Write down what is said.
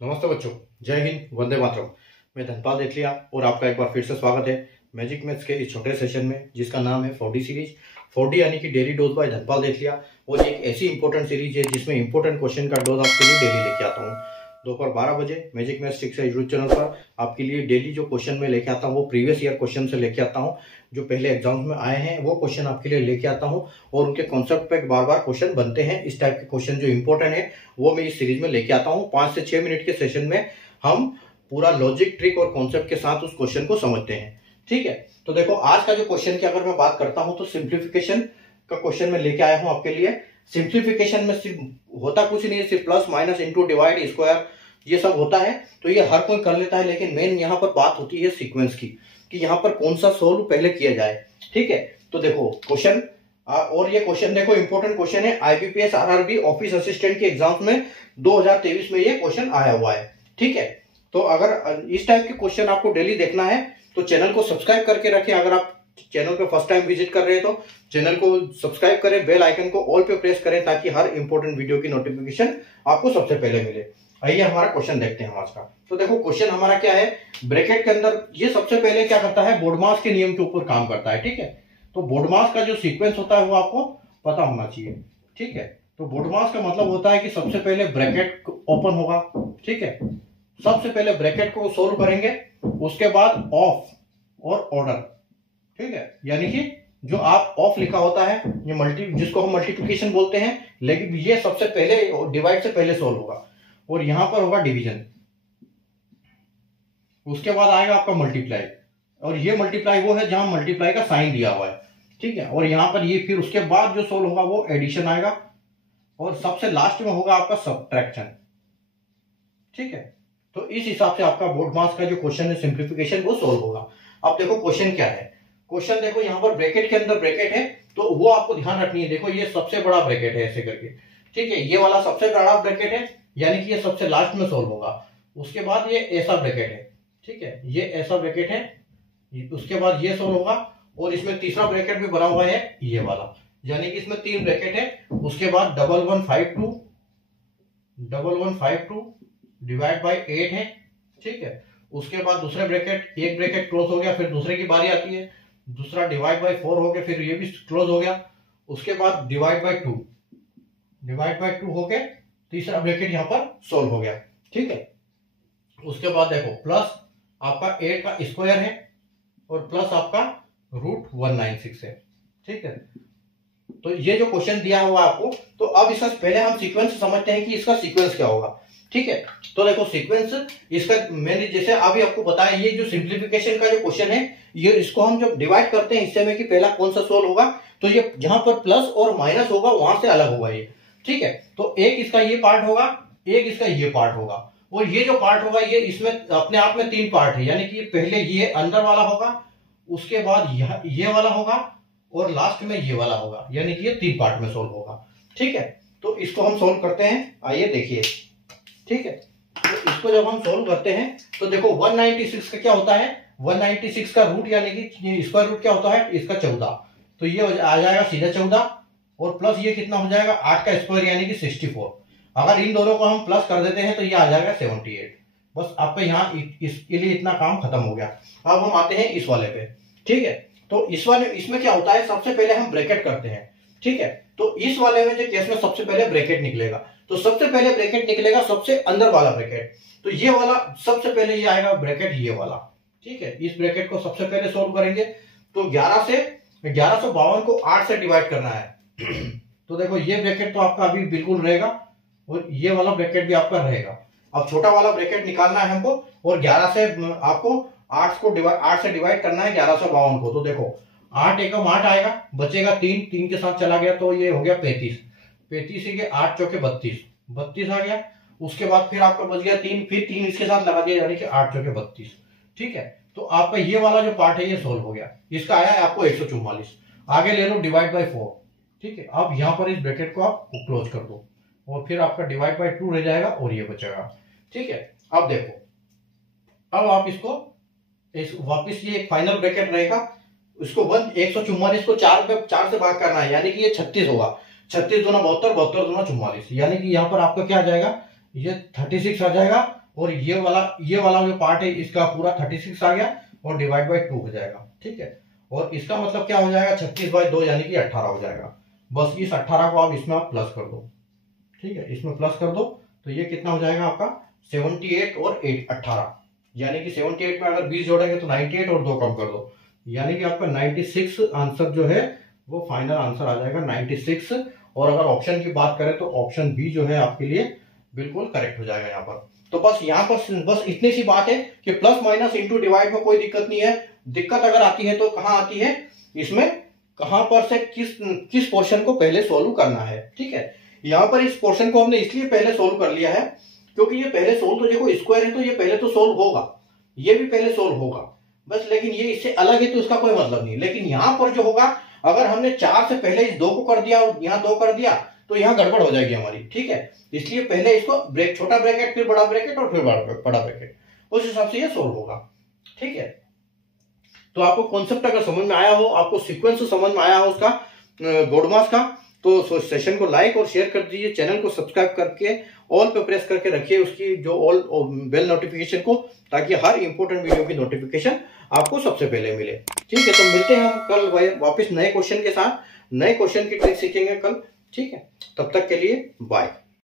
नमस्ते बच्चों, जय हिंद, वंदे मातरम। मैं धनपाल देथलिया और आपका एक बार फिर से स्वागत है मैजिक मैथ्स के इस छोटे सेशन में, जिसका नाम है 4D सीरीज। 4D यानी कि डेली डोज बाय धनपाल देथलिया। और एक ऐसी इंपॉर्टेंट सीरीज है जिसमें इंपॉर्टेंट क्वेश्चन का डोज आपके लिए डेली लेके आता हूँ। दोपहर 12 बजे मैजिक मैथ्स शिक्षा यूट्यूब चैनल पर आपके लिए डेली जो क्वेश्चन मैं लेके आता हूँ वो प्रीवियस ईयर क्वेश्चन से लेके आता हूँ। जो पहले एग्जाम्स में आए हैं वो क्वेश्चन आपके लिए लेके आता हूँ और उनके कॉन्सेप्ट पे बार बार क्वेश्चन बनते हैं। इस टाइप के क्वेश्चन जो इंपॉर्टेंट है वो मैं इस सीरीज में लेके आता हूँ। 5 से 6 मिनट के सेशन में हम पूरा लॉजिक, ट्रिक और कॉन्सेप्ट के साथ उस क्वेश्चन को समझते हैं। ठीक है, तो देखो आज का जो क्वेश्चन की अगर मैं बात करता हूं तो सिंप्लीफिकेशन का क्वेश्चन मैं लेके आया हूं आपके लिए। सिंप्लीफिकेशन में सिर्फ होता कुछ नहीं है, सिर्फ plus minus into divide square ये सब होता है, तो ये हर कोई कर लेता है। लेकिन मेन यहाँ पर बात होती है सीक्वेंस की, कि यहाँ पर कौन सा सोल्व पहले किया जाए। ठीक है, तो देखो क्वेश्चन, और ये क्वेश्चन देखो इंपॉर्टेंट क्वेश्चन है। आईबीपीएस आरआरबी ऑफिस असिस्टेंट के एग्जाम्स में 2023 में ये क्वेश्चन आया हुआ है। ठीक है, तो अगर इस टाइप के क्वेश्चन आपको डेली देखना है तो चैनल को सब्सक्राइब करके रखें। अगर आप चैनल पे फर्स्ट टाइम विजिट कर रहे हैं तो चैनल को सब्सक्राइब करें, बेल आइकन को ऑल पे प्रेस करें ताकि हर इंपॉर्टेंट वीडियो की नोटिफिकेशन आपको सबसे पहले मिले। आइए हमारा क्वेश्चन देखते हैं आज का। तो देखो क्वेश्चन हमारा क्या है, ब्रैकेट के अंदर ये सबसे पहले क्या करता है, बोर्डमास के नियम के ऊपर काम करता है। ठीक है, तो बोर्डमास का जो सीक्वेंस होता है वो आपको पता होना चाहिए। ठीक है, तो बोर्डमास का मतलब होता है कि सबसे पहले ब्रैकेट ओपन होगा। ठीक है, सबसे पहले ब्रैकेट को सोल्व करेंगे, उसके बाद ऑफ और ऑर्डर। ठीक है, यानी कि जो आप ऑफ लिखा होता है ये जिसको हम मल्टीप्लिकेशन बोलते हैं, लेकिन ये सबसे पहले डिवाइड से पहले सोल्व होगा। और यहां पर होगा डिवीजन, उसके बाद आएगा आपका मल्टीप्लाई, और ये मल्टीप्लाई वो है जहां मल्टीप्लाई का साइन दिया हुआ है। ठीक है, और यहां पर ये फिर उसके बाद जो सोल्व होगा वो एडिशन आएगा, और सबसे लास्ट में होगा आपका सब्ट्रैक्शन। ठीक है, तो इस हिसाब से आपका बोर्डमास का जो क्वेश्चन है सिंप्लीफिकेशन वो सोल्व होगा। अब देखो क्वेश्चन क्या है। क्वेश्चन देखो यहाँ पर ब्रैकेट के अंदर ब्रैकेट है, तो वो आपको ध्यान रखनी है। देखो ये सबसे बड़ा ब्रैकेट है ऐसे करके। ठीक है, ये वाला सबसे बड़ा ब्रैकेट है, यानी कि ये सबसे लास्ट में सोल्व होगा। उसके बाद ये ऐसा ब्रैकेट है। ठीक है, ये ऐसा ब्रैकेट है, उसके बाद ये सोल्व होगा, और इसमें तीसरा ब्रैकेट भी बना हुआ है ये वाला, यानी कि इसमें 3 ब्रैकेट है। उसके बाद 1152 डिवाइड बाई 8 है। ठीक है, उसके बाद दूसरे ब्रैकेट, एक ब्रैकेट क्लोज हो गया, फिर दूसरे की बारी आती है, दूसरा डिवाइड बाई 4 हो गया, फिर ये भी क्लोज हो गया। उसके बाद डिवाइड बाई 2 हो गया, तीसरा ब्रैकेट यहां पर सोल्व हो गया। ठीक है, उसके बाद देखो प्लस आपका 8 का स्क्वायर है, और प्लस आपका √196 है। ठीक है, तो ये जो क्वेश्चन दिया हुआ आपको, तो अब इसका पहले हम सीक्वेंस समझते हैं कि इसका सीक्वेंस क्या होगा। ठीक है, तो देखो सीक्वेंस इसका मैंने जैसे अभी आपको बताया, ये जो सिंप्लीफिकेशन का जो क्वेश्चन है, ये इसको हम जब डिवाइड करते हैं हिस्से में कि पहला कौन सा सोल्व होगा, तो ये जहां पर प्लस और माइनस होगा वहां से अलग होगा ये। ठीक है, तो एक इसका ये पार्ट होगा, एक इसका ये पार्ट होगा, और ये जो पार्ट होगा ये इसमें अपने आप में 3 पार्ट है, यानी कि पहले ये अंदर वाला होगा, उसके बाद ये वाला होगा, और लास्ट में ये वाला होगा, यानी कि ये 3 पार्ट में सोल्व होगा। ठीक है, तो इसको हम सोल्व करते हैं, आइए देखिए। ठीक है, तो इसको जब हम सोल्व करते हैं तो देखो 196 का क्या होता है, 196 का रूट यानी कि स्क्वायर रूट क्या होता है इसका 14, तो ये आ जाएगा सीधा 14, और प्लस ये कितना हो जाएगा 8 का स्क्वायर यानी कि 64। अगर इन दोनों को हम प्लस कर देते हैं तो ये आ जाएगा 78। बस आपका यहाँ इसके लिए इतना काम खत्म हो गया। अब हम आते हैं इस वाले पे। ठीक है, तो इसमें क्या होता है, सबसे पहले हम ब्रैकेट करते हैं। ठीक है, तो इस वाले में जो केस में सबसे पहले ब्रैकेट निकलेगा, तो सबसे पहले ब्रैकेट निकलेगा सबसे अंदर वाला ब्रैकेट, तो ये वाला सबसे पहले ये आएगा ब्रैकेट ये वाला। ठीक है, इस ब्रैकेट को सबसे पहले सोल्व करेंगे, तो 1152 को 8 से डिवाइड करना है। तो देखो ये ब्रैकेट तो आपका अभी बिल्कुल रहेगा, और ये वाला ब्रैकेट भी आपका रहेगा। अब छोटा वाला ब्रैकेट निकालना है हमको, और 11 से आपको 8 से डिवाइड करना है 1152 को। तो देखो 8 एकम 8 आएगा, बचेगा 3 के साथ चला गया, तो ये हो गया 35 के 8 चौके 32 आ गया। उसके बाद फिर आपका बच गया 3, फिर 3 इसके साथ लगा दिया, यानी कि 8 चौके 32। ठीक है, तो आपका ये वाला जो पार्ट है ये सोल्व हो गया। इसका आया है आपको 144। आगे ले लो डिवाइड बाई 4। ठीक है, अब यहां पर इस ब्रैकेट को आप क्लोज कर दो, और फिर आपका डिवाइड बाई 2 रह जाएगा, और ये बचेगा। ठीक है, अब देखो, अब आप इसको वापिस ये एक फाइनल ब्रैकेट रहेगा, इसको 144 को 4 से भाग करना है, यानी कि ये 36 होगा। 36 दूना 72, 72 दूना 44, यानी कि यहाँ पर आपका क्या आ जाएगा, ये 36 आ जाएगा, और ये वाला जो पार्ट है इसका पूरा 36 आ गया और डिवाइड बाई 2 हो जाएगा। ठीक है, और इसका मतलब क्या हो जाएगा 36/2 यानी कि 18 हो जाएगा। बस इस 18 को आप इसमें आप प्लस कर दो। ठीक है, इसमें प्लस कर दो तो ये कितना हो जाएगा आपका 78 और 18, यानी कि 78 में अगर 20 जोड़ेंगे तो 98 और 2 कम कर दो, यानी कि आपका 96 आंसर जो है वो फाइनल आंसर आ जाएगा 96। और अगर ऑप्शन की बात करें तो ऑप्शन बी जो है आपके लिए बिल्कुल करेक्ट हो जाएगा यहाँ पर। तो बस यहाँ पर बस इतनी सी बात है कि प्लस माइनस इंटू डिवाइड में कोई दिक्कत नहीं है। दिक्कत अगर आती है तो कहाँ आती है, इसमें कहां पर से किस पोर्शन को पहले सोल्व करना है। ठीक है, यहाँ पर इस पोर्शन को हमने इसलिए पहले सोल्व कर लिया है क्योंकि ये पहले सोल्व, तो देखो स्क्वायर है तो ये पहले तो सोल्व होगा, ये भी पहले सोल्व होगा बस, लेकिन ये इससे अलग है तो इसका कोई मतलब नहीं। लेकिन यहाँ पर जो होगा, अगर हमने 4 से पहले इस 2 को कर दिया और यहाँ 2 कर दिया तो यहाँ गड़बड़ हो जाएगी हमारी। ठीक है, इसलिए पहले इसको छोटा ब्रैकेट फिर बड़ा ब्रैकेट और फिर बड़ा ब्रैकेट, उस हिसाब से ये सोल्व होगा। ठीक है, तो आपको कॉन्सेप्ट अगर समझ में आया हो, आपको सीक्वेंस समझ में आया हो उसका बोडमास का, तो सेशन को लाइक और शेयर कर दीजिए, चैनल को सब्सक्राइब करके ऑल पे प्रेस करके रखिए उसकी जो ऑल बेल नोटिफिकेशन को, ताकि हर इंपॉर्टेंट वीडियो की नोटिफिकेशन आपको सबसे पहले मिले। ठीक है, तो मिलते हैं हम कल वापस नए क्वेश्चन के साथ, नए क्वेश्चन की ट्रिक सीखेंगे कल। ठीक है, तब तक के लिए बाय।